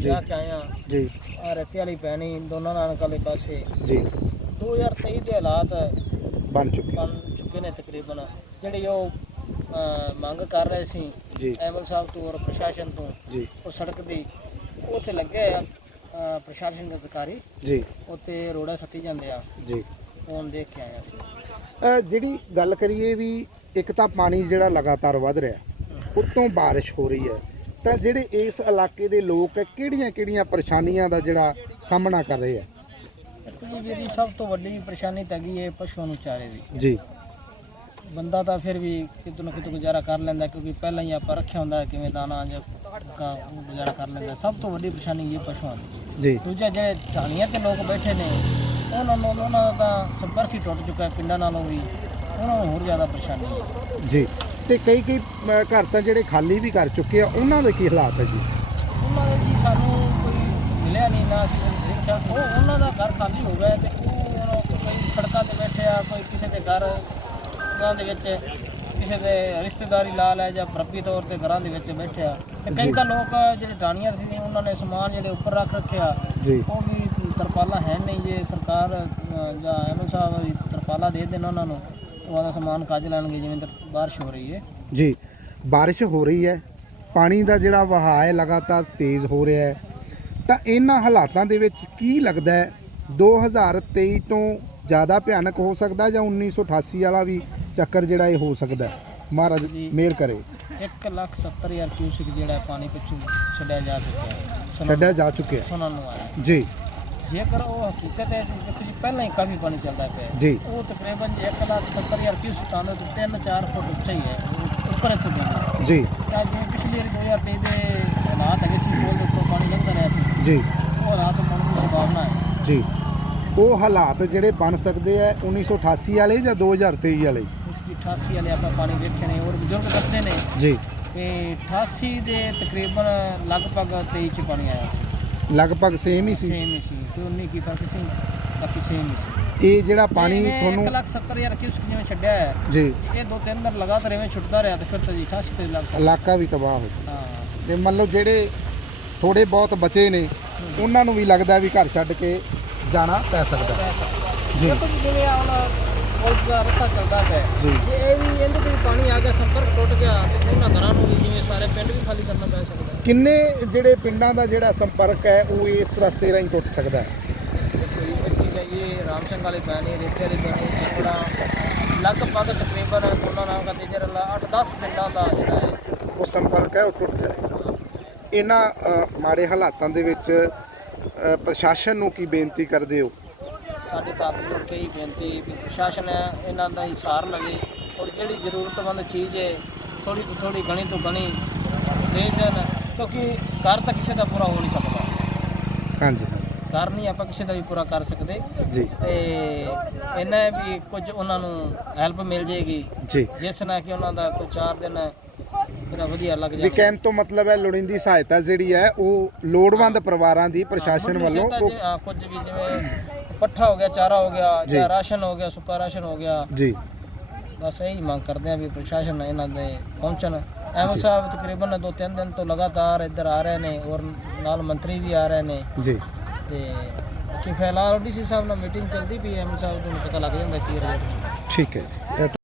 ਜਾ। ਕੇ ਆਏ ਆ। ਜੀ। ਆ ਰੇਤੇ ਵਾਲੀ ਪੈਣੀ ਦੋਨਾਂ ਨਾਨਕ ਵਾਲੇ ਪਾਸੇ। ਜੀ। 2023 ਦੇ ਹਾਲਾਤ ਬਣ ਚੁੱਕੇ। ਬਣ ਚੁੱਕੇ ਨੇ ਤਕਰੀਬਨ। ਜਿਹੜੀ ਉਹ ਮੰਗ ਕਰ ਰਹੇ ਸੀ ਜੀ। ਐਮਲ ਸਾਹਿਬ ਤੋਂ ਔਰ ਪ੍ਰਸ਼ਾਸਨ ਤੋਂ ਜੀ। ਉਹ ਸੜਕ ਦੀ ਉੱਥੇ ਲੱਗੇ ਆ ਪ੍ਰਸ਼ਾਸਨ ਦੇ ਅਧਿਕਾਰੀ। ਜੀ। ਉੱਤੇ ਰੋੜਾ ਸੱਟੀ ਜਾਂਦੇ ਆ। ਜੀ। ਫੋਨ ਦੇਖ ਕੇ ਅਸੀਂ। ਅ, ਜਿਹੜੀ ਗੱਲ ਕਰੀਏ ਵੀ ਇੱਕ ਤਾਂ ਪਾਣੀ ਜਿਹੜਾ ਲਗਾਤਾਰ ਵੱਧ ਰਿਹਾ ਉੱਤੋਂ ਬਾਰਿਸ਼ ਹੋ ਰਹੀ ਹੈ। ਤਾਂ ਜਿਹੜੇ ਇਸ ਇਲਾਕੇ ਦੇ ਲੋਕ ਹੈ ਕਿਹੜੀਆਂ ਕਿਹੜੀਆਂ ਪਰੇਸ਼ਾਨੀਆਂ ਦਾ ਜਿਹੜਾ ਸਾਹਮਣਾ ਕਰ ਰਹੇ ਆ? ਜੀ ਮੇਰੀ ਸਭ ਤੋਂ ਵੱਡੀ ਪਰੇਸ਼ਾਨੀ ਤਾਂ ਹੈਗੀ ਹੈ ਪਸ਼ੂਆਂ ਨੂੰ ਚਾਰੇ ਦੀ। ਜੀ। ਬੰਦਾ ਤਾਂ ਫਿਰ ਵੀ ਕਿਤੇ ਨਾ ਕਿਤੇ ਗੁਜ਼ਾਰਾ ਕਰ ਲੈਂਦਾ ਕਿਉਂਕਿ ਪਹਿਲਾਂ ਹੀ ਆਪਾਂ ਰੱਖਿਆ ਹੁੰਦਾ ਕਿਵੇਂ ਦਾਣਾ ਜਾਂ ਕਾ ਗੁਜ਼ਾਰਾ ਕਰ ਲੈਂਦਾ। ਸਭ ਤੋਂ ਵੱਡੀ ਪਰੇਸ਼ਾਨੀ ਇਹ ਪਸ਼ੂਆਂ ਦੀ। ਜੀ। ਦੂਜਾ ਜਿਹੜੇ ਢਾਣੀਆਂ ਤੇ ਲੋਕ ਬੈਠੇ ਨੇ ਉਹਨਾਂ ਨੂੰ ਉਹਨਾਂ ਦਾ ਤਾਂ ਸੰਪਰਕ ਹੀ ਟੁੱਟ ਚੁੱਕਾ ਹੈ ਪਿੰਡਾਂ ਨਾਲੋਂ ਵੀ। ਉਹਨਾਂ ਨੂੰ ਹੋਰ ਜ਼ਿਆਦਾ ਪਰੇਸ਼ਾਨੀ ਹੈ। ਜੀ। ਤੇ ਕਈ ਕਈ ਅ, ਘਰ ਤਾਂ ਜਿਹੜੇ ਖਾਲੀ ਵੀ ਕਰ ਚੁੱਕੇ ਆ ਉਹਨਾਂ ਦੇ ਕੀ ਹਾਲਾਤ ਹੈ ਜੀ? ਉਹਨਾਂ ਦੇ ਜੀ ਸਾਨੂੰ ਕੋਈ ਮਿਲਿਆ ਨਹੀਂ ਨਾ ਅਸੀਂ ਦੇਖਿਆ ਉਹ ਉਹਨਾਂ ਦਾ ਘਰ ਖਾਲੀ ਹੋ ਗਿਆ ਤੇ ਉਹ ਹੁਣ ਕੋਈ ਸੜਕਾਂ ਤੇ ਬੈਠੇ ਆ ਕੋਈ ਕਿਸੇ ਦੇ ਘਰ ਘਰਾਂ ਦੇ ਵਿੱਚ ਕਿਸੇ ਦੇ ਰਿਸ਼ਤੇਦਾਰੀ ਲਾ ਲੈ ਜਾਂ ਰੱਬੀ ਤੌਰ ਤੇ ਘਰਾਂ ਦੇ ਵਿੱਚ ਬੈਠੇ ਆ। ਤੇ ਕਈ ਤਾਂ ਲੋਕ ਜਿਹੜੇ ਟਾਣੀਆਂ ਸੀ ਉਹਨਾਂ ਨੇ ਸਮਾਨ ਜਿਹੜੇ ਉੱਪਰ ਰੱਖ ਰੱਖਿਆ ਜੀ। ਉਹ ਵੀ ਤਰਪਾਲਾਂ ਹੈ ਨਹੀਂ ਜੇ ਸਰਕਾਰ ਅ, ਜਾਂ ਐਮਐਲ ਸਾਹਿਬ ਵੀ ਤਰਪਾਲਾਂ ਦੇ ਦੇਣ ਉਹਨਾਂ ਨੂੰ। ਉਹ ਆਦਾ ਸਮਾਨ ਕੱਜ ਲੈਣਗੇ ਜਿਵੇਂ ਤਾਂ ਬਾਰਿਸ਼ ਹੋ ਰਹੀ ਹੈ। ਜੀ ਬਾਰਿਸ਼ ਹੋ ਰਹੀ ਹੈ। ਪਾਣੀ ਦਾ ਜਿਹੜਾ ਵਹਾਅ ਹੈ ਲਗਾਤਾਰ ਤੇਜ਼ ਹੋ ਰਿਹਾ ਹੈ। ਤਾਂ ਇਹਨਾਂ ਹਾਲਾਤਾਂ ਦੇ ਵਿੱਚ ਕੀ ਲੱਗਦਾ ਹੈ? 2023 ਤੋਂ ਜ਼ਿਆਦਾ ਭਿਆਨਕ ਹੋ ਸਕਦਾ ਜਾਂ 1988 ਵਾਲਾ ਵੀ ਚੱਕਰ ਜਿਹੜਾ ਇਹ ਹੋ ਸਕਦਾ ਹੈ? ਮਹਾਰਾਜ ਜੀ। ਮਿਹਰ ਕਰੇ। 1 ਲੱਖ 70 ਹਜ਼ਾਰ ਕਿਊਸਿਕ ਜਿਹੜਾ ਪਾਣੀ ਪਿੱਛੋਂ ਛੱਡਿਆ ਜਾ ਚੁੱਕਿਆ ਹੈ। ਸੁਣਨ- ਛੱਡਿਆ ਜਾ ਚੁੱਕਿਆ ਹੈ। ਸੁਣਨ ਨੂੰ ਆਇਆ। ਜੀ। ਜੇਕਰ ਉਹ ਹਕੀਕਤ ਹੈ ਜੀ ਪਹਿਲਾਂ ਹੀ ਕਾਫੀ ਪਾਣੀ ਚੱਲਦਾ ਪਿਆ। ਜੀ। ਉਹ ਤਕਰੀਬਨ 1 ਲੱਖ 70 ਹਜ਼ਾਰ ਕਿਊਸਿਕ ਆਉਂਦਾ ਤੇ 3-4 ਫੁੱਟ ਉੱਚਾ ਹੀ ਹੈ ਉੱਪਰ ਜਾਂਦਾ ਜੀ। ਤਾਂ ਜਿਵੇਂ ਪਿਛਲੀ ਵਾਰੀ 2023 ਦੇ ਹਾਲਾਤ ਹੈਗੇ ਸੀ ਪੁਲ ਦੇ ਉੱਪਰ ਪਾਣੀ ਲੰਘਦਾ ਰਿਹਾ ਸੀ। ਜੀ। ਉਹ ਹਾਲਾਤ ਬਣਨ ਦੀ ਸੰਭਾਵਨਾ ਹੈ। ਜੀ। ਉਹ ਹਾਲਾਤ ਜਿਹੜੇ ਬਣ ਸਕਦੇ ਆ 1988 ਵਾਲੇ ਜਾਂ 2023 ਵਾਲੇ? ਕਿਉਂਕਿ 88 ਵਾਲੇ ਆਪਾਂ ਪਾਣੀ ਵੇਖੇ ਨੇ ਔਰ ਬਜ਼ੁਰਗ ਦੱਸਦੇ ਨੇ ਜੀ। ਕਿ 88 ਦੇ ਤਕਰੀਬਨ ਲਗਭਗ 23 ਚ ਪਾਣੀ ਆਇਆ ਸੀ। ਲਗਭਗ ਸੇਮ ਹੀ ਸੀ? ਸੇਮ ਹੀ ਸੀ। ਤੇ 19 ਕੀ ਫ਼ਰਕ ਸੀ? ਬਾਕੀ ਸੇਮ ਹੀ ਸੀ। ਇਹ ਜਿਹੜਾ ਪਾਣੀ ਤੁਹਾਨੂੰ 1 ਲੱਖ 70 ਹਜ਼ਾਰ ਕਿਊਸਕ ਜਿਵੇਂ ਛੱਡਿਆ ਹੈ ਜੀ। ਇਹ ਦੋ ਤਿੰਨ ਦਿਨ ਲਗਾਤਾਰ ਐਵੇਂ ਛੁੱਟਦਾ ਰਿਹਾ ਤੇ ਫਿਰ ਤਾਂ ਜੀ 88 ਤੇ ਲੱਗ ਇਲਾਕਾ ਵੀ ਤਬਾਹ ਹੋ ਗਿਆ। ਹਾਂ। ਤੇ ਮੰਨ ਲਓ ਜਿਹੜੇ ਥੋੜੇ ਬਹੁਤ ਬਚੇ ਨੇ ਉਹਨਾਂ ਨੂੰ ਵੀ ਲੱਗਦਾ ਵੀ ਘਰ ਛੱਡ ਕੇ ਜਾਣਾ ਪੈ ਸਕਦਾ। ਜੀ। ਜਿਵੇਂ ਹੁਣ ਪੁਲਿਸ ਦਾ ਰਸਤਾ ਚੱਲਦਾ ਹੈ। ਜੀ। ਇਹ ਵੀ ਇਹਦੇ ਤੇ ਪਾਣੀ ਆ ਗਿਆ ਸੰਪਰਕ ਉਹਨਾਂ ਘਰਾਂ ਨੂੰ ਵੀ ਜਿਵੇਂ ਸਾਰੇ ਪਿੰਡ ਵੀ ਖਾਲੀ ਕਰਨਾ ਪੈ ਸਕਦਾ। ਕਿੰਨੇ ਜਿਹੜੇ ਪਿੰਡਾਂ ਦਾ ਜਿਹੜਾ ਸੰਪਰਕ ਹੈ ਉਹ ਇਸ ਰਸਤੇ ਰਾਹੀਂ ਟੁੱਟ ਸਕਦਾ ਹੈ? ਹੈ ਰਾਮ ਸਿੰਘ ਵਾਲੀ ਪੈਣੀ ਰੇਤੇ ਵਾਲੀ ਪੈਣੀ ਜਿਹੜਾ ਲਗਭਗ ਤਕਰੀਬਨ ਉਹਨਾਂ ਨਾਮ ਦਾ ਜਿਹੜਾ 8-10 ਪਿੰਡਾਂ ਦਾ ਜਿਹੜਾ ਹੈ। ਉਹ ਸੰਪਰਕ ਹੈ ਉਹ ਟੁੱਟ ਜਾਏਗਾ ਇਹਨਾਂ ਅ, ਮਾੜੇ ਹਾਲਾਤਾਂ ਦੇ ਵਿੱਚ ਅ, ਪ੍ਰਸ਼ਾਸਨ ਨੂੰ ਕੀ ਬੇਨਤੀ ਕਰਦੇ ਹੋ? ਸਾਡੀ ਤਾਂ ਹੱਥ ਜੋੜ ਕੇ ਹੀ ਬੇਨਤੀ ਵੀ ਪ੍ਰਸ਼ਾਸਨ ਹੈ ਇਹਨਾਂ ਦਾ ਹੀ ਸਾਰ ਲਵੇ ਔਰ ਜਿਹੜੀ ਜ਼ਰੂਰਤਮੰਦ ਚੀਜ਼ ਹੈ ਥੋੜੀ ਗਣੀ ਤੋਂ ਗਣੀ ਦੇ ਦੇਣ ਕਿਉਂਕਿ ਘਰ ਤਾਂ ਕਿਸੇ ਦਾ ਪੂਰਾ ਹੋ ਨਹੀਂ ਸਕਦਾ। ਹਾਂਜੀ। ਘਰ ਨਹੀਂ ਆਪਾਂ ਕਿਸੇ ਦਾ ਵੀ ਪੂਰਾ ਕਰ ਸਕਦੇ। ਜੀ। ਤੇ ਇਹਨਾਂ ਹੈ ਵੀ ਕੁਝ ਉਹਨਾਂ ਨੂੰ ਹੈਲਪ ਮਿਲ ਜੇਗੀ ਜੀ। ਜਿਸ ਨਾਲ ਕਿ ਉਹਨਾਂ ਦਾ ਕੋਈ 4 ਦਿਨ ਪੂਰਾ ਵਧੀਆ ਲੱਗ ਵੀ ਕਹਿਣ ਤੋਂ ਮਤਲਬ ਹੈ ਲੋੜੀਂਦੀ ਸਹਾਇਤਾ ਜਿਹੜੀ ਹੈ ਉਹ ਲੋੜਵੰਦ ਪਰਿਵਾਰਾਂ ਦੀ ਪ੍ਰਸ਼ਾਸਨ ਮੁੱਢਲੀ ਵੱਲੋਂ ਸਹਾਇਤਾ ਉਹ ਜੇ- ਹਾਂ, ਕੁਝ ਵੀ ਜਿਵੇਂ ਪੱਠਾ ਹੋ ਗਿਆ ਚਾਰਾ ਹੋ ਗਿਆ ਜੀ। ਜਾਂ। ਰਾਸ਼ਨ ਹੋ ਗਿਆ ਸੁੱਕਾ ਰਾਸ਼ਨ ਹੋ ਗਿਆ। ਜੀ। ਬਸ ਇਹੀ ਮੰਗ ਕਰਦੇ ਆ ਵੀ ਪ੍ਰਸ਼ਾਸਨ ਇਹਨਾਂ ਦੇ ਪਹੁੰਚਣ। ਐਮਓ ਜੀ। ਸਾਹਿਬ ਤਕਰੀਬਨ ਦੋ ਤਿੰਨ ਦਿਨ ਤੋਂ ਲਗਾਤਾਰ ਇੱਧਰ ਆ ਰਹੇ ਨੇ ਔਰ ਨਾਲ ਮੰਤਰੀ ਵੀ ਆ ਰਹੇ ਨੇ। ਜੀ। ਤੇ ਕਿ ਫਿਲਹਾਲ ਡੀਸੀ ਸਾਹਿਬ ਨਾਲ ਮੀਟਿੰਗ ਚੱਲਦੀ ਪਈ ਐਮਓ ਸਾਹਿਬ ਨੂੰ ਪਤਾ ਲੱਗ ਜਾਂਦਾ ਕੀ ਰਿਜ਼ਲਟ ਠੀਕ ਹੈ ਜੀ।